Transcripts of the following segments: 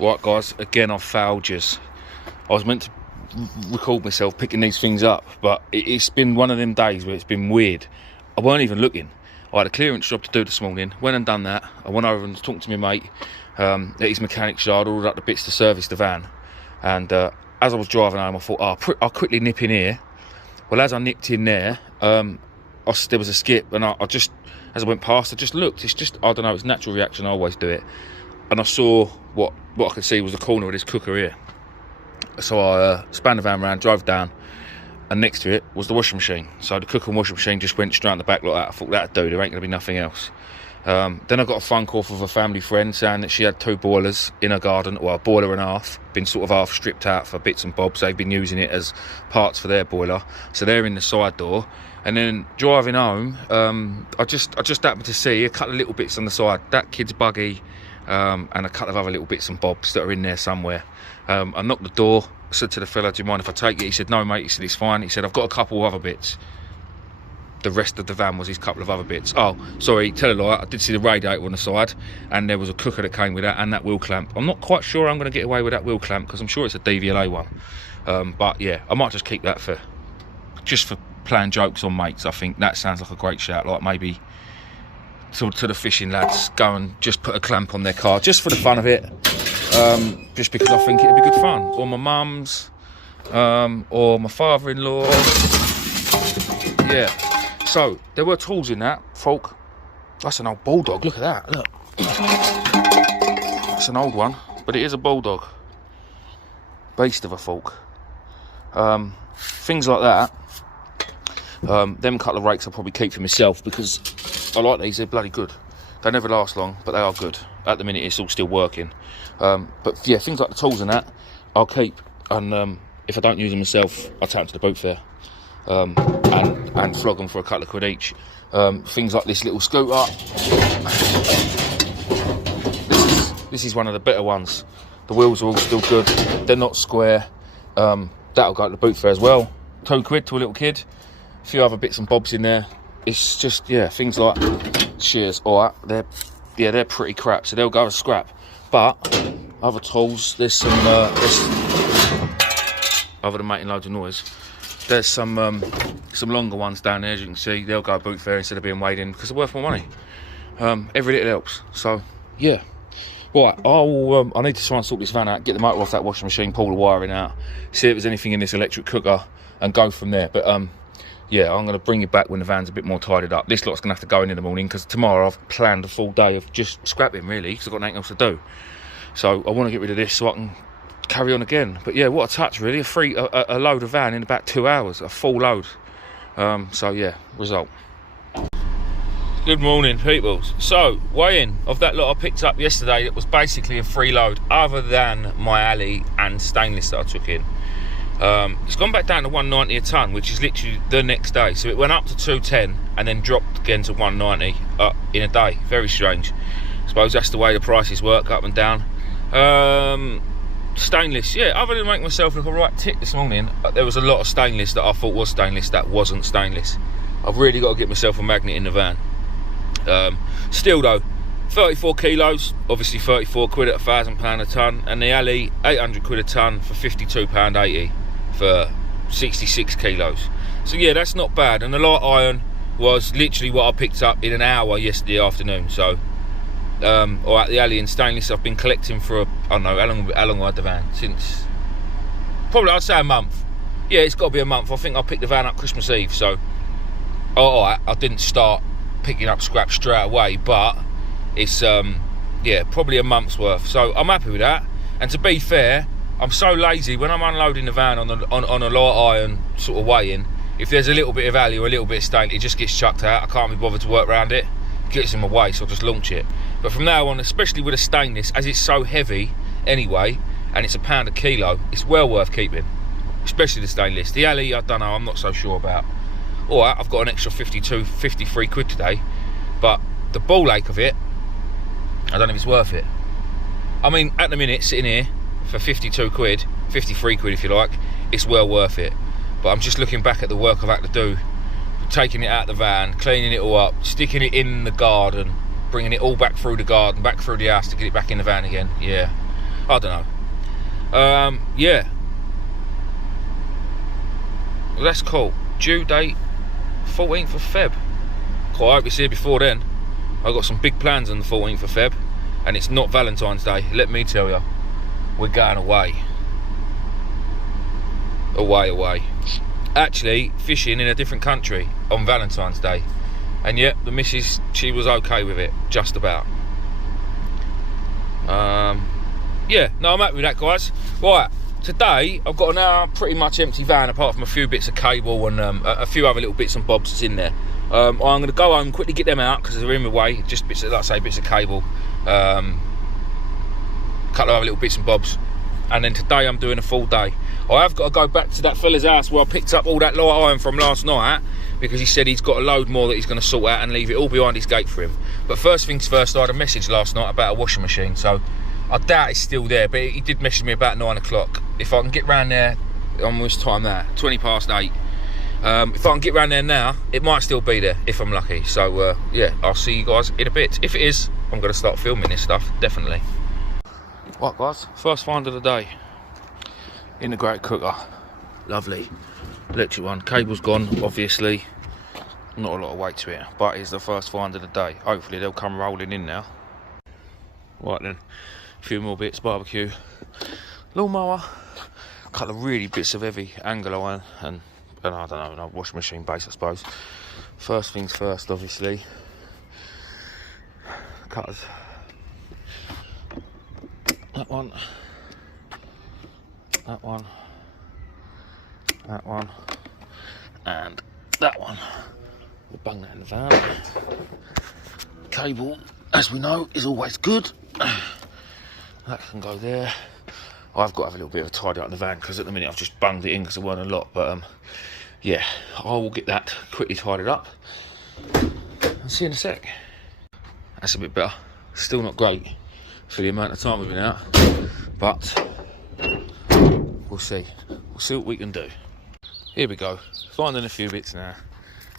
Right guys, again I've failed yous. I was meant to record myself picking these things up, but it's been one of them days where it's been weird. I weren't even looking. I had a clearance job to do this morning, went and done that. I went over and talked to my mate at his mechanic yard, ordered up the bits to service the van. And as I was driving home, I thought, I'll quickly nip in here. Well, as I nipped in there, there was a skip, and I just, as I went past, I just looked. It's just, I don't know, it's a natural reaction, I always do it. And I saw what I could see was the corner of this cooker here. So I spanned the van around, drove down, and next to it was the washing machine. So the cooker and washing machine just went straight on the back like that. I thought, that'd do, there ain't going to be nothing else. Then I got a phone call from a family friend saying that she had 2 boilers in her garden, or a boiler and a half, been sort of half stripped out for bits and bobs. They've been using it as parts for their boiler. So they're in the side door. And then driving home, I just happened to see a couple of little bits on the side. That kid's buggy, and a couple of other little bits and bobs that are in there somewhere. I knocked the door, said to the fella, do you mind if I take it? He said, no mate, he said, it's fine. He said, I've got a couple of other bits. The rest of the van was his couple of other bits. Oh, sorry, tell a lie, I did see the radiator on the side, and there was a cooker that came with that, and that wheel clamp. I'm not quite sure I'm going to get away with that wheel clamp, because I'm sure it's a DVLA one. But yeah, I might just keep that for playing jokes on mates. I think that sounds like a great shout, like maybe to the fishing lads, go and just put a clamp on their car, just for the fun of it. Just because I think it'd be good fun. Or my mum's, or my father-in-law. Yeah. So, there were tools in that, folk. That's an old bulldog, look at that, look. It's an old one, but it is a bulldog. Beast of a folk. Things like that. Them couple of rakes I'll probably keep for myself, because I like these, they're bloody good. They never last long, but they are good. At the minute, it's all still working. But yeah, things like the tools and that, I'll keep. And if I don't use them myself, I'll take them to the boot fair. And flog them for a couple of quid each. Things like this little scooter. This is one of the better ones. The wheels are all still good. They're not square. That'll go to the boot fair as well. 2 quid to a little kid. A few other bits and bobs in there. It's just, yeah, things like shears. Alright, they're pretty crap, so they'll go as scrap. But other tools, there's some other than making loads of noise, there's some longer ones down there, as you can see. They'll go boot fair instead of being weighed in, because they're worth more money. Every little helps. So yeah. Right, I need to try and sort this van out, get the motor off that washing machine, pull the wiring out, see if there's anything in this electric cooker, and go from there. But yeah, I'm going to bring you back when the van's a bit more tidied up. This lot's going to have to go in the morning, because tomorrow I've planned a full day of just scrapping, really, because I've got nothing else to do. So I want to get rid of this so I can carry on again. But yeah, what a touch, really. A load of van in about 2 hours, a full load. So yeah, result. Good morning, peoples. So, weighing of that lot I picked up yesterday, that was basically a free load, other than my alley and stainless that I took in. It's gone back down to 190 a tonne, which is literally the next day. So it went up to 210 and then dropped again to 190 in a day. Very strange. I suppose that's the way the prices work, up and down. Stainless, yeah, other than make myself look a right tit this morning, there was a lot of stainless that I thought was stainless that wasn't stainless. I've really got to get myself a magnet in the van. Still though, 34 kilos, obviously 34 quid at £1,000 a tonne, and the alley 800 quid a tonne for £52.80 for 66 kilos. So yeah, that's not bad. And the light iron was literally what I picked up in an hour yesterday afternoon. So or at the alley and stainless, I've been collecting for I don't know how long I had the van, since probably I'd say a month. Yeah, it's got to be a month. I think I picked the van up Christmas Eve, so I didn't start picking up scrap straight away, but it's yeah, probably a month's worth. So I'm happy with that. And to be fair, I'm so lazy when I'm unloading the van on a light iron sort of weighing. If there's a little bit of value, a little bit of stain, it just gets chucked out. I can't be bothered to work around it. It gets in my way, so I'll just launch it. But from now on, especially with a stainless, as it's so heavy anyway, and it's £1 a kilo, it's well worth keeping. Especially the stainless. The alley, I don't know, I'm not so sure about. Alright, I've got an extra 53 quid today, but the ball ache of it, I don't know if it's worth it. I mean, at the minute, sitting here for 52 quid, 53 quid if you like, it's well worth it. But I'm just looking back at the work I've had to do, taking it out of the van, cleaning it all up, sticking it in the garden, bringing it all back through the garden, back through the house to get it back in the van again. Yeah, I don't know. Yeah. Well, that's cool. Due date 14th of Feb. Cool, I hope it's here before then. I've got some big plans on the 14th of Feb, and it's not Valentine's Day. Let me tell you, we're going away. Away. Actually, fishing in a different country on Valentine's Day. And yet, the missus, she was okay with it, just about. Yeah, no, I'm happy with that, guys. Right, today, I've got a now pretty much empty van, apart from a few bits of cable and a few other little bits and bobs that's in there. I'm going to go home, quickly get them out, because they're in my way. Just bits of, like I say, bits of cable. A couple of other little bits and bobs. And then today, I'm doing a full day. I have got to go back to that fella's house where I picked up all that light iron from last night, because he said he's got a load more that he's going to sort out and leave it all behind his gate for him. But first things first, I had a message last night about a washing machine, so I doubt it's still there, but he did message me about 9 o'clock. If I can get round there, on this time there, 20 past 8. If I can get round there now, it might still be there, if I'm lucky. So, yeah, I'll see you guys in a bit. If it is, I'm going to start filming this stuff, definitely. Right, guys, first find of the day. In the great cooker. Lovely. Electric one. Cable's gone, obviously. Not a lot of weight to it, but it's the first find of the day. Hopefully they'll come rolling in now. Right then, a few more bits. Barbecue, lawnmower, a couple of really bits of heavy angle iron, and I don't know, a washing machine base, I suppose. First things first, obviously. Cutters. That one. That one. That one. And that one. We'll bung that in the van. Cable, as we know, is always good. That can go there. I've got to have a little bit of a tidy up in the van, because at the minute I've just bunged it in because there weren't a lot. But yeah, I will get that quickly tidied up and see you in a sec. That's a bit better. Still not great for the amount of time we've been out, but we'll see. We'll see what we can do. Here we go. Finding a few bits now.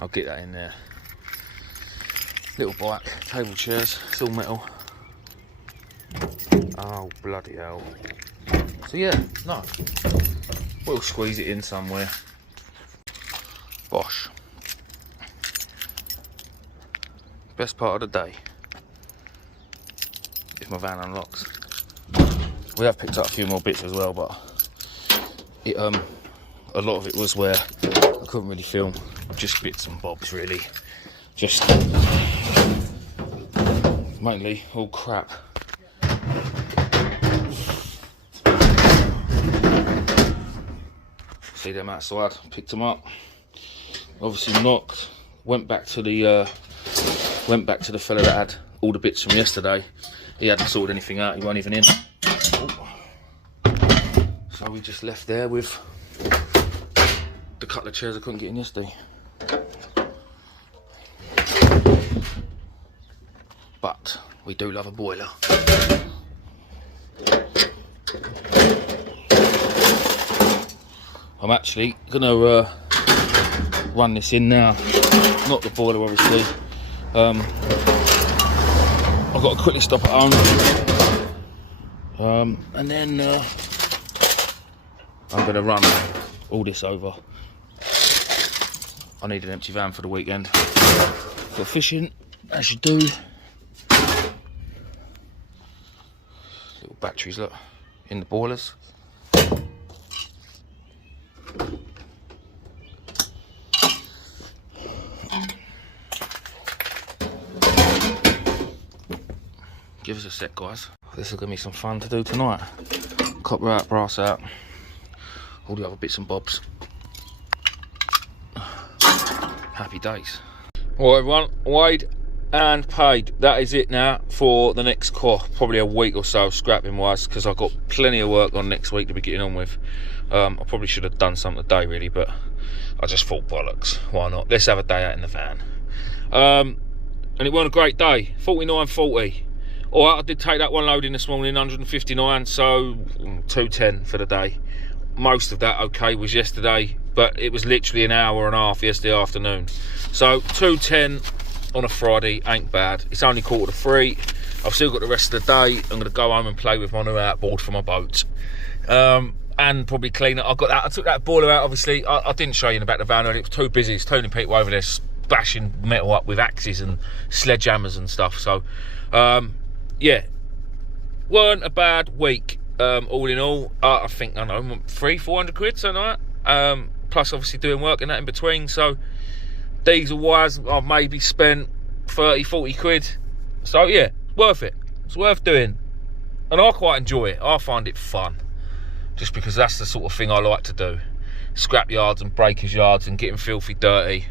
I'll get that in there. Little bike, table chairs, it's all metal. Oh, bloody hell. So yeah, no. We'll squeeze it in somewhere. Bosh. Best part of the day. If my van unlocks. We have picked up a few more bits as well, but it a lot of it was where I couldn't really film. Just bits and bobs, really. Just mainly all crap. See them outside, picked them up. Obviously knocked. Went back to the fella that had all the bits from yesterday. He hadn't sorted anything out. He wasn't even in. Oh. So we just left there with the couple of chairs I couldn't get in yesterday. But we do love a boiler. I'm actually gonna run this in now. Not the boiler, obviously. I've got to quickly stop at home. And then I'm gonna run all this over. I need an empty van for the weekend. For fishing, as you do. Little batteries, look, in the boilers. Give us a sec, guys. This is going to be some fun to do tonight. Copper out, brass out, all the other bits and bobs. Happy days. Well, everyone, weighed and paid. That is it now for the next probably a week or so, scrapping wise, because I've got plenty of work on next week to be getting on with. I probably should have done something today, really, but I just thought, bollocks, why not? Let's have a day out in the van. And it wasn't a great day. 49.40. Alright, I did take that one load in this morning, 159, so 210 for the day. Most of that, okay, was yesterday, but it was literally an hour and a half yesterday afternoon. So 210 on a Friday ain't bad. It's only 2:45. I've still got the rest of the day. I'm going to go home and play with my new outboard for my boat. And probably clean it. I took that boiler out, obviously. I didn't show you in the back of the van, it was too busy. It's too many people over there bashing metal up with axes and sledgehammers and stuff. So, yeah, weren't a bad week. All in all, I think, I don't know, 300-400 quid, something like that. Plus, obviously, doing work and that in between. So, diesel-wise, I've maybe spent 30-40 quid. So, yeah, worth it. It's worth doing. And I quite enjoy it. I find it fun. Just because that's the sort of thing I like to do. Scrap yards and breakers yards and getting filthy dirty.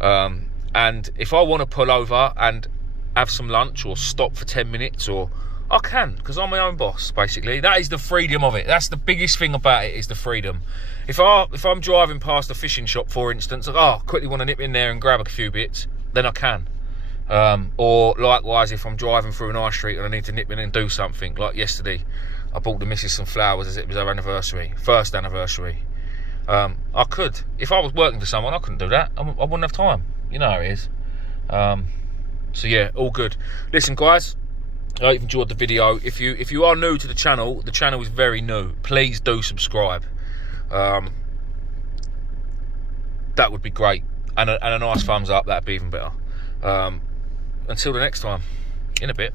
And if I want to pull over and have some lunch or stop for 10 minutes, or I can, because I'm my own boss, basically. That is the freedom of it. That's the biggest thing about it, is the freedom. If I'm driving past a fishing shop, for instance, like, quickly want to nip in there and grab a few bits, then I can. Or likewise, if I'm driving through an high street and I need to nip in and do something, like yesterday, I bought the missus some flowers as it was her anniversary, first anniversary. I could. If I was working for someone, I couldn't do that. I wouldn't have time. You know how it is. So yeah, all good. Listen, guys, I hope you've enjoyed the video. If you are new to the channel is very new. Please do subscribe. That would be great. And a nice thumbs up, that'd be even better. Until the next time, in a bit.